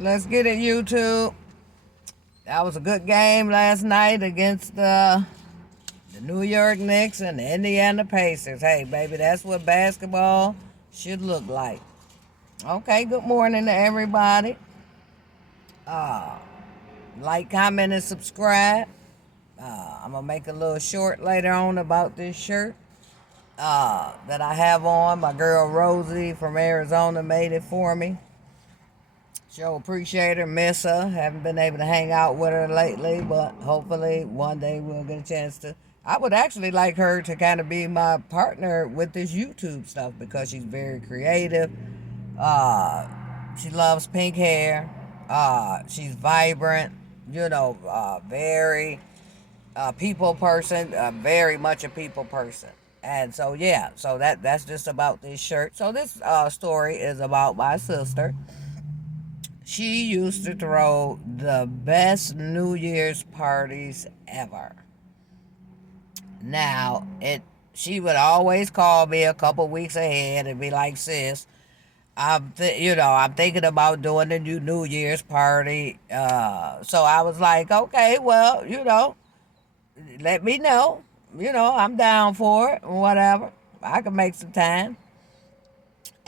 Let's get it, YouTube. That was a good game last night against the New York Knicks and the Indiana Pacers. Hey, baby, that's what basketball should look like. Okay, good morning to everybody. Uh, like, comment, and subscribe. I'm going to make a little short later on about this shirt that I have on. My girl Rosie from Arizona made it for me. Sure appreciate her, miss her. Haven't been able to hang out with her lately, but hopefully one day we'll get a chance to. I would actually like her to kind of be my partner with this YouTube stuff because she's very creative. Uh, she loves pink hair. She's vibrant. Very people person. Very much a people person. And so yeah, so that's just about this shirt. So this story is about my sister. She used to throw the best New Year's parties ever. Now, it she would always call me a couple weeks ahead and be like, "Sis, I'm thinking about doing the New Year's party." So I was like, "Okay, well, let me know. I'm down for it. Whatever, I can make some time."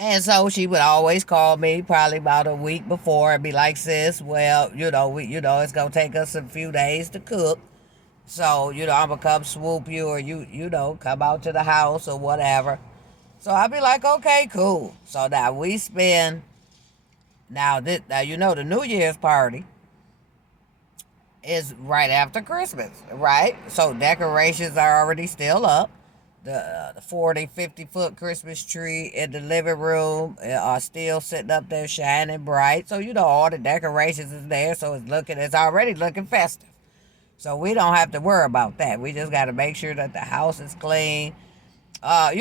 And so she would always call me probably about a week before and be like, "Sis, well, it's gonna take us a few days to cook. So, I'm gonna come swoop you or come out to the house or whatever." So I'd be like, "Okay, cool." So now we spend now the New Year's party is right after Christmas, right? So decorations are already still up. The 40, 50-foot Christmas tree in the living room are still sitting up there shining bright. So, all the decorations is there. So it's already looking festive. So we don't have to worry about that. We just got to make sure that the house is clean. And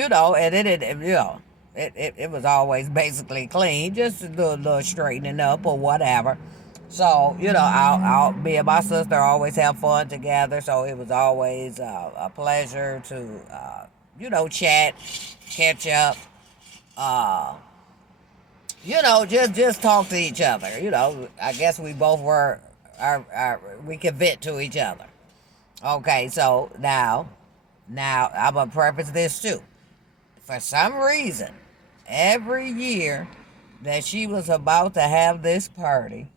it was always basically clean, just a little straightening up or whatever. So, me and my sister always have fun together. So it was always a pleasure to, chat, catch up, uh, just talk to each other. I guess we both we can vent to each other. Okay, so now I'm going to preface this too. For some reason, every year that she was about to have this party,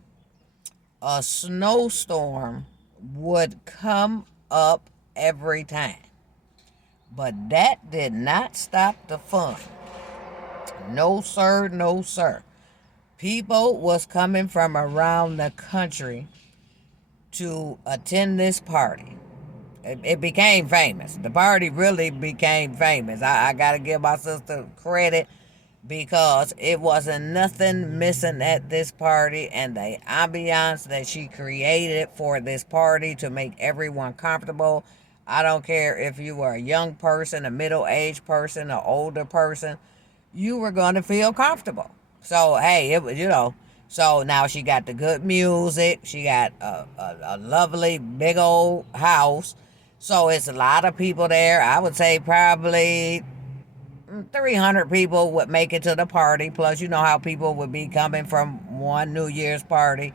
a snowstorm would come up every time. But that did not stop the fun. No sir, no sir. People was coming from around the country to attend this party. It became famous. The party really became famous. I got to give my sister credit because it wasn't nothing missing at this party, and the ambiance that she created for this party to make everyone comfortable. I don't care if you were a young person, a middle-aged person, an older person, you were going to feel comfortable. So hey, it was So now she got the good music. She got a lovely big old house. So it's a lot of people there. I would say probably 300 people would make it to the party. Plus, you know how people would be coming from one New Year's party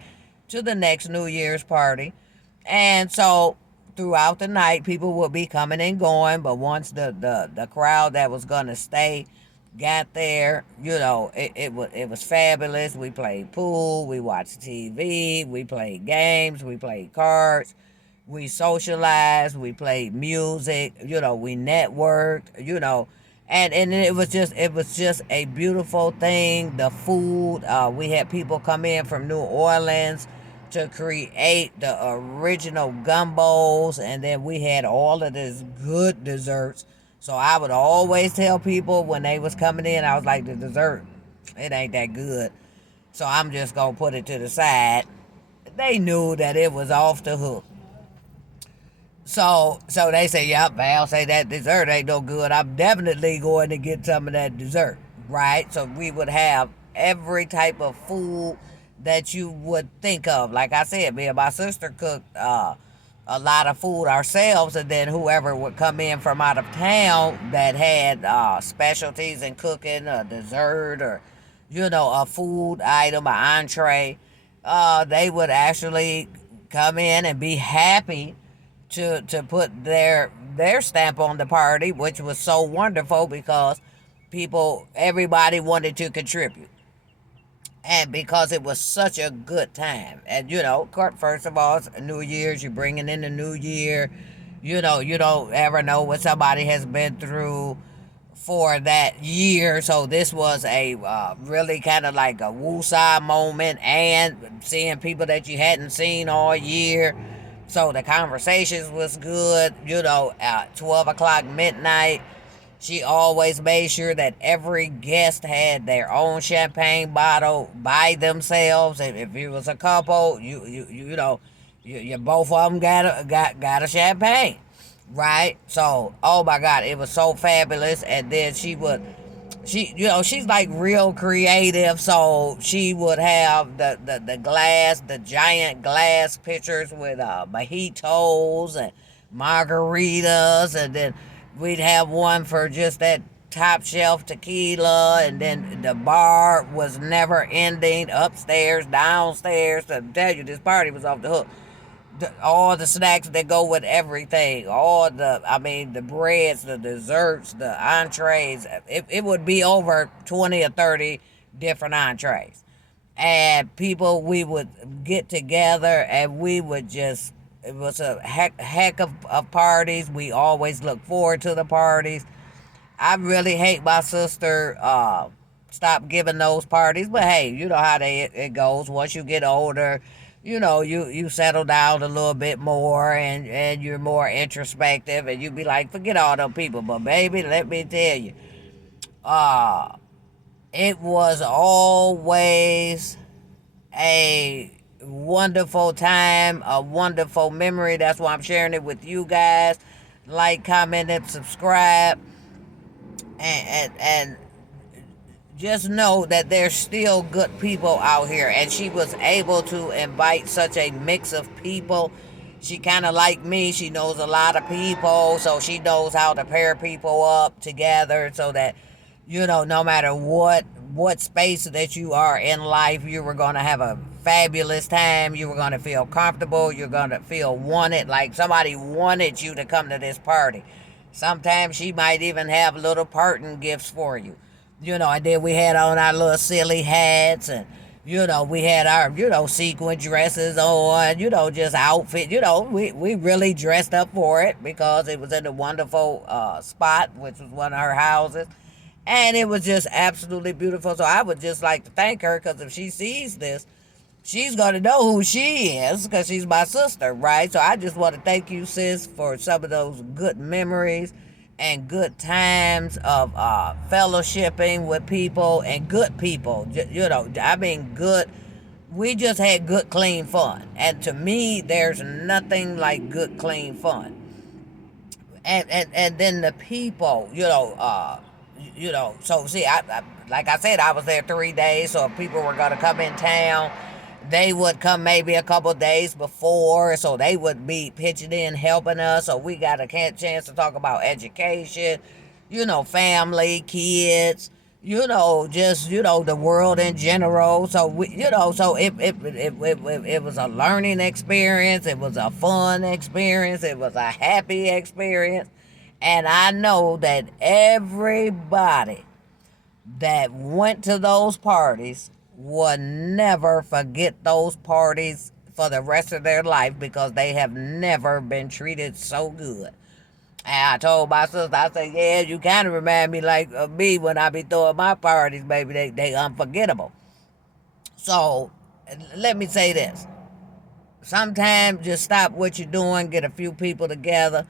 to the next New Year's party. And so throughout the night, people would be coming and going. But once the crowd that was going to stay got there, it was fabulous. We played pool, we watched TV, we played games, we played cards, we socialized, we played music, we networked, and it was just a beautiful thing. The food, we had people come in from New Orleans to create the original gumbos, and then we had all of this good desserts. So I would always tell people when they was coming in, I was like, the dessert, it ain't that good. So I'm just gonna put it to the side. They knew that it was off the hook. So they say, "Yep, Val say that dessert ain't no good. I'm definitely going to get some of that dessert." Right? So we would have every type of food that you would think of. Like I said, me and my sister cooked a lot of food ourselves, and then whoever would come in from out of town that had specialties in cooking, a dessert or a food item, an entree. they would actually come in and be happy to put their stamp on the party, which was so wonderful because everybody wanted to contribute, and because it was such a good time. And first of all, it's New Year's. You're bringing in the New Year. You don't ever know what somebody has been through for that year. So this was a really kind of like a woosah moment, and seeing people that you hadn't seen all year. So the conversations was good. At 12 o'clock midnight, she always made sure that every guest had their own champagne bottle by themselves. If it was a couple, you both of them got a champagne, right? So, oh my God, it was so fabulous. And then she's like real creative. So she would have the glass, the giant glass pitchers with mojitos and margaritas, and then we'd have one for just that top shelf tequila, and then the bar was never ending, upstairs, downstairs. To tell you, this party was off the hook. All the snacks that go with everything, the breads, the desserts, the entrees. It would be over 20 or 30 different entrees. And people, we would get together and we would just, it was a heck of parties. We always look forward to the parties. I really hate my sister stop giving those parties, but hey, you know how it goes. Once you get older, you settle down a little bit more, and you're more introspective, and you be like, forget all them people. But baby, let me tell you, uh, it was always a wonderful time, a wonderful memory. That's why I'm sharing it with you guys. Like, comment, and subscribe, and just know that there's still good people out here. And she was able to invite such a mix of people. She kind of like me. She knows a lot of people, so she knows how to pair people up together so that no matter what space that you are in life, you were going to have a fabulous time. You were going to feel comfortable. You're going to feel wanted, like somebody wanted you to come to this party. Sometimes she might even have little parting gifts for you. And then we had on our little silly hats, and we had our sequin dresses on, just outfit. We really dressed up for it because it was in a wonderful spot, which was one of her houses. And it was just absolutely beautiful. So I would just like to thank her, because if she sees this, she's going to know who she is, because she's my sister, right? So I just want to thank you, sis, for some of those good memories and good times of fellowshipping with people, and good people. Good. We just had good, clean fun. And to me, there's nothing like good, clean fun. And then the people, so see, I like I said, I was there 3 days. So if people were going to come in town, they would come maybe a couple days before, so they would be pitching in, helping us. So we got a chance to talk about education, family, kids, just the world in general. So so it was a learning experience. It was a fun experience. It was a happy experience. And I know that everybody that went to those parties will never forget those parties for the rest of their life, because they have never been treated so good. And I told my sister, I said, yeah, you kind of remind me like of me when I be throwing my parties, baby. They unforgettable. So let me say this. Sometimes just stop what you're doing, get a few people together,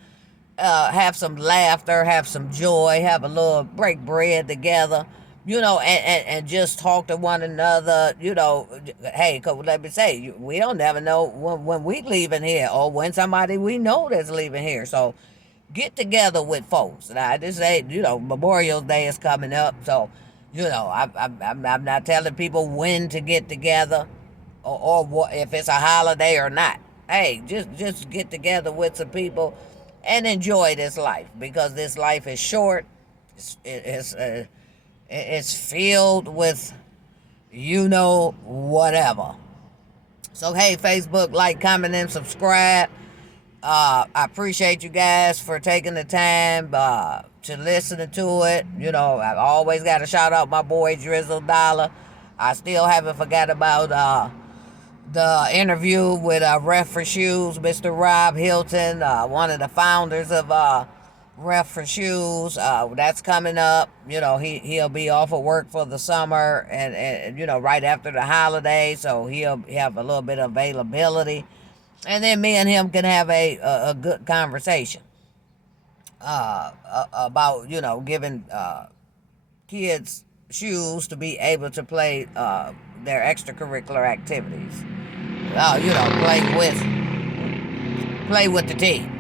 have some laughter, have some joy, have a little break bread together, and just talk to one another. Hey, cause let me say, we don't never know when we leaving here, or when somebody we know that's leaving here. So get together with folks. And I just say, Memorial Day is coming up, so I'm not telling people when to get together, or what, if it's a holiday or not. Hey, just get together with some people and enjoy this life, because this life is short. It's filled with whatever. So, hey, Facebook, like, comment, and subscribe. I appreciate you guys for taking the time to listen to it. You know, I always got to shout out my boy Drizzle Dollar. I still haven't forgot about the interview with Ref for Shoes, Mr. Rob Hilton, one of the founders of Ref for Shoes. That's coming up. You know, he'll be off of work for the summer and you know, right after the holiday, so he'll have a little bit of availability. And then me and him can have a good conversation about, you know, giving kids shoes to be able to play their extracurricular activities. You know, play with the team.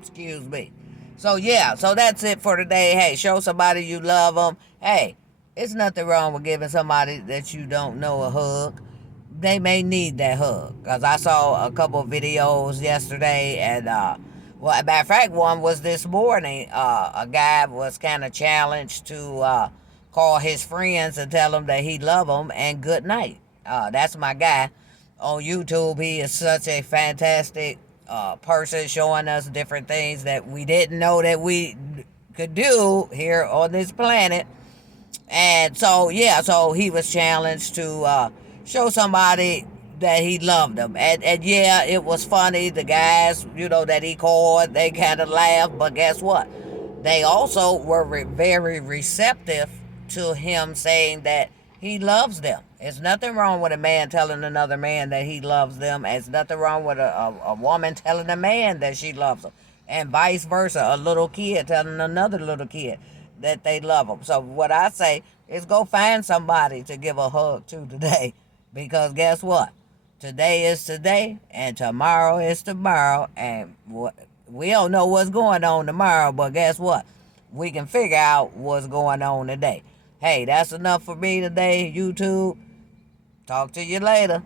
Excuse me. So yeah, so that's it for today. Hey, show somebody you love them. Hey, it's nothing wrong with giving somebody that you don't know a hug. They may need that hug. Cause I saw a couple of videos yesterday, and well, a matter of fact, one was this morning. A guy was kind of challenged to call his friends and tell them that he love them and good night. That's my guy on YouTube. He is such a fantastic person, showing us different things that we didn't know that we could do here on this planet. And so, yeah, so he was challenged to show somebody that he loved them. And yeah, it was funny. The guys, you know, that he called, they kind of laughed. But guess what? They also were very receptive to him saying that he loves them. There's nothing wrong with a man telling another man that he loves them. There's nothing wrong with a woman telling a man that she loves them. And vice versa, a little kid telling another little kid that they love them. So what I say is go find somebody to give a hug to today. Because guess what? Today is today, and tomorrow is tomorrow. And we don't know what's going on tomorrow, but guess what? We can figure out what's going on today. Hey, that's enough for me today, YouTube. Talk to you later.